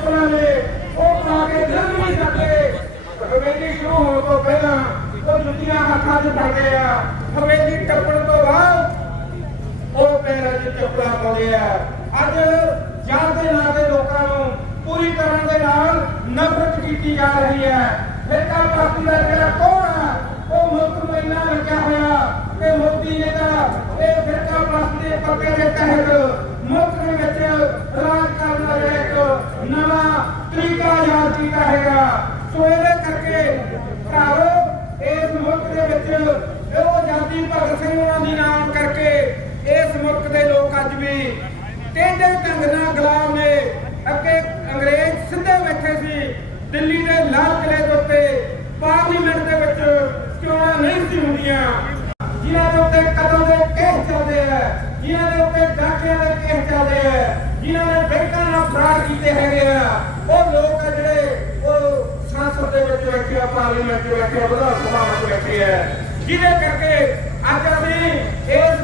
ਚੱਪਲਾਂ ਨੇ, ਉਹ ਪਾ ਕੇ ਦਿਲ ਨਹੀਂ ਸਕਦੇ ਹਵੇਲੀ ਸ਼ੁਰੂ ਹੋਣ ਤੋਂ ਪਹਿਲਾਂ ਉਹ ਜੁੱਤੀਆਂ ਹੱਥਾਂ 'ਚ ਪੜ ਗਏ ਆ। ਹਵੇਲੀ ਟੱਪਣ ਤੋਂ ਬਾਅਦ ਉਹ ਪੈਰਾਂ 'ਚ ਚੱਪਲਾਂ ਪਾਉਂਦੇ ਆ। ਅੱਜ ਜਾਤ ਦੇ ਨਾਂ ਦੇ ਲੋਕਾਂ ਨੂੰ ਪੂਰੀ ਤਰ੍ਹਾਂ ਦੇ ਨਾਲ ਨਫ਼ਰਤ ਕੀਤੀ ਜਾ ਰਹੀ ਹੈ। ਫਿਰਕਾ ਪਾਰਟੀ ਦਾ ਜਿਹੜਾ ਕੋਣ ਆ, ਉਹ ਮੁਲਕ ਨੂੰ ਇੰਨਾ ਲੱਗਿਆ ਹੋਇਆ ਕਿ ਮੋਦੀ ਨੇ ਤਾਂ ਇਹ ਫਿਰਕਾ ਪਾਰਟੀ ਦੇ ਪੱਕੇ ਦੇ ਤਹਿਤ ਮੁਲਕ ਦੇ ਵਿੱਚ ਰਾਜ ਕਰਨ ਦਾ ਨਵਾਂ ਤਰੀਕਾ ਯਾਦ ਕੀਤਾ ਹੈਗਾ। ਸੋ ਇਹਦੇ ਕਰਕੇ ਭਰਾਵੋ, ਇਸ ਮੁਲਕ ਦੇ ਵਿੱਚ ਉਹ ਆਜ਼ਾਦੀ ਭਗਤ ਸਿੰਘ ਉਹਨਾਂ ਦੀ ਨਾਮ ਕਰਕੇ ਇਸ ਮੁਲਕ ਦੇ ਲੋਕ ਅੱਜ ਵੀ ਟੇਢੇ ਢੰਗ ਨਾਲ ਗੁਲਾਮ ਨੇ ਅੱਗੇ ਅੰਗਰੇਜ਼ ਸਿੱਧੇ ਬੈਠੇ ਸੀ, ਦਿੱਲੀ ਦੇ ਲਾਲ ਕਿਲੇ ਦੇ ਉੱਤੇ ਪਾਰਲੀਮੈਂਟ ਦੇ ਵਿੱਚ ਚੋਣਾਂ ਨਹੀਂ ਸੀ ਹੁੰਦੀਆਂ। ਜਿਨ੍ਹਾਂ ਦੇ ਉੱਤੇ ਕਤਲ ਦੇ ਕੇਸ ਚੱਲਦੇ ਆ, ਜਿਨ੍ਹਾਂ ਦੇ ਉੱਤੇ ਡਾਕਿਆਂ ਦੇ ਕੇਸ ਚੱਲਦੇ ਆ, ਜਿਨ੍ਹਾਂ ਨੇ ਬੈਂਕਾਂ ਫਰਾਡ ਕੀਤੇ ਹੈਗੇ ਆ। ਉਹ ਲੋਕ ਆ ਜਿਹੜੇ ਉਹ ਸੰਸਦ ਦੇ ਵਿੱਚ ਬੈਠੇ ਆ, ਪਾਰਲੀਮੈਂਟ 'ਚ ਬੈਠੇ ਆ, ਵਿਧਾਨ ਸਭਾ ਵਿੱਚ ਬੈਠੇ ਆ। ਜਿਹਦੇ ਕਰਕੇ ਅੱਜ ਅਸੀਂ ਇਸ